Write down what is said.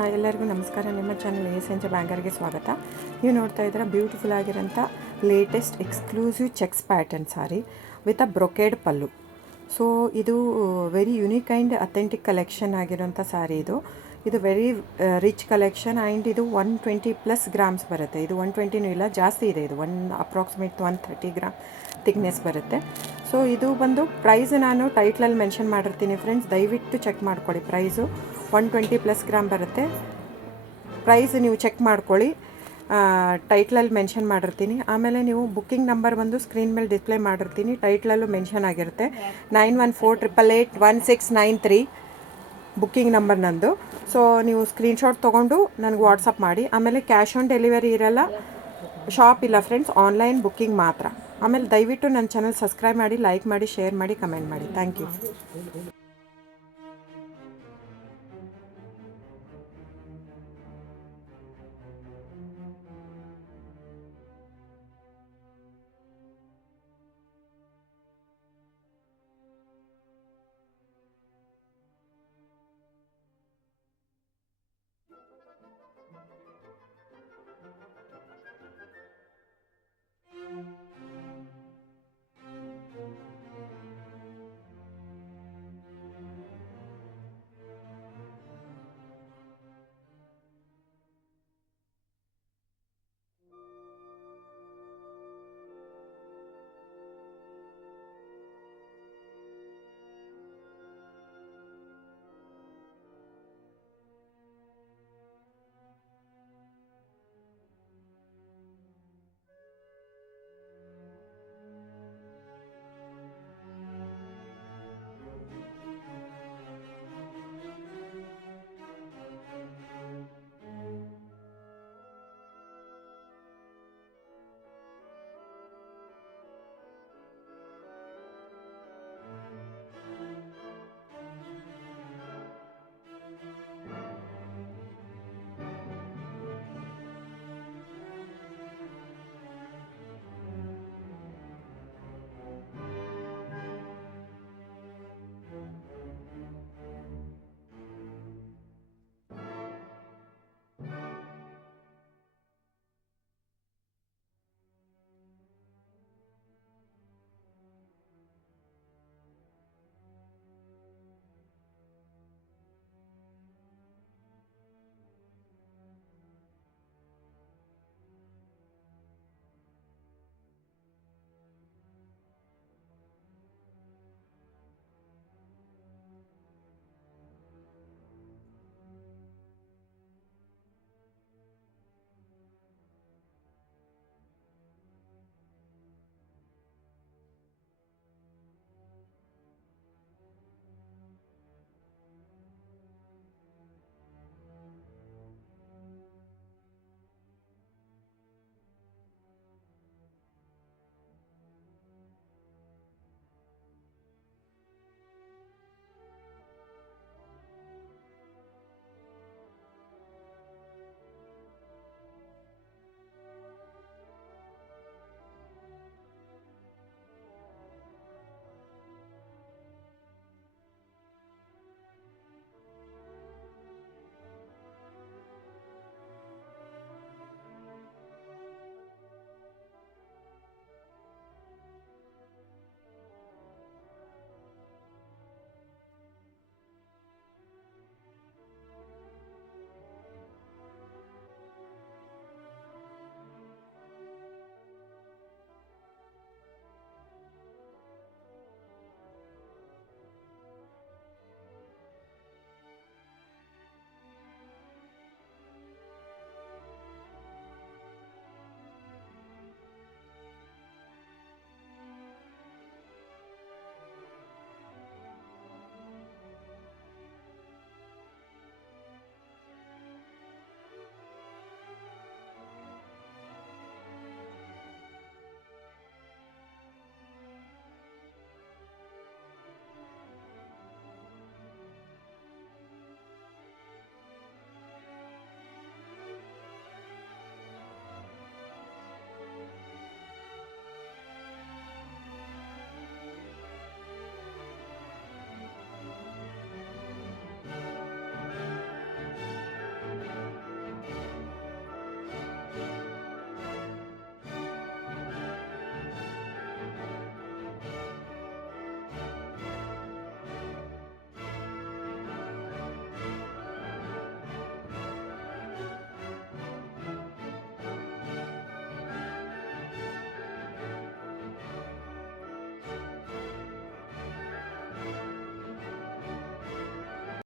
ಎಲ್ಲರಿಗೂ ನಮಸ್ಕಾರ. ನಿಮ್ಮ ಚಾನಲ್ ASNJ ಬ್ಯಾಂಗರ್ಗೆ ಸ್ವಾಗತ. ನೀವು ನೋಡ್ತಾ ಇದ್ದೀರಾ ಬ್ಯೂಟಿಫುಲ್ ಆಗಿರೋಂಥ latest exclusive checks pattern sari with a brocade pallu. So ಇದು very unique and authentic collection ಆಗಿರೋಂಥ ಸಾರಿ ಇದು ವೆರಿ ರಿಚ್ ಕಲೆಕ್ಷನ್ ಆ್ಯಂಡ್ ಇದು 120+ ಗ್ರಾಮ್ಸ್ ಬರುತ್ತೆ. ಇದು 120ನೂ ಇಲ್ಲ, ಜಾಸ್ತಿ ಇದೆ. ಇದು ಅಪ್ರಾಕ್ಸಿಮೇಟ್ 130 ಗ್ರಾಮ್ ಥಿಕ್ನೆಸ್ ಬರುತ್ತೆ. ಸೊ ಇದು ಬಂದು ಪ್ರೈಸ್ ನಾನು ಟೈಟ್ಲಲ್ಲಿ ಮೆನ್ಷನ್ ಮಾಡಿರ್ತೀನಿ ಫ್ರೆಂಡ್ಸ್, ದಯವಿಟ್ಟು ಚೆಕ್ ಮಾಡ್ಕೊಳ್ಳಿ. ಪ್ರೈಸು 120+ ಗ್ರಾಮ್ ಬರುತ್ತೆ. ಪ್ರೈಸ್ ನೀವು ಚೆಕ್ ಮಾಡ್ಕೊಳ್ಳಿ, ಟೈಟ್ಲಲ್ಲಿ ಮೆನ್ಷನ್ ಮಾಡಿರ್ತೀನಿ. ಆಮೇಲೆ ನೀವು ಬುಕ್ಕಿಂಗ್ ನಂಬರ್ ಬಂದು ಸ್ಕ್ರೀನ್ ಮೇಲೆ ಡಿಸ್ಪ್ಲೇ ಮಾಡಿರ್ತೀನಿ, ಟೈಟ್ಲಲ್ಲೂ ಮೆನ್ಷನ್ ಆಗಿರುತ್ತೆ. 9148881693 ಬುಕ್ಕಿಂಗ್ ನಂಬರ್ ನಂದು. ಸೊ ನೀವು ಸ್ಕ್ರೀನ್ಶಾಟ್ ತೊಗೊಂಡು ನನಗೆ ವಾಟ್ಸಪ್ ಮಾಡಿ. ಆಮೇಲೆ ಕ್ಯಾಶ್ ಆನ್ ಡೆಲಿವರಿ ಇರಲ್ಲ, ಶಾಪ್ ಇಲ್ಲ ಫ್ರೆಂಡ್ಸ್, ಆನ್ಲೈನ್ ಬುಕ್ಕಿಂಗ್ ಮಾತ್ರ. ಆಮೇಲೆ ದಯವಿಟ್ಟು ನನ್ನ ಚಾನಲ್ ಸಬ್ಸ್ಕ್ರೈಬ್ ಮಾಡಿ, ಲೈಕ್ ಮಾಡಿ, ಶೇರ್ ಮಾಡಿ, ಕಮೆಂಟ್ ಮಾಡಿ. Thank you.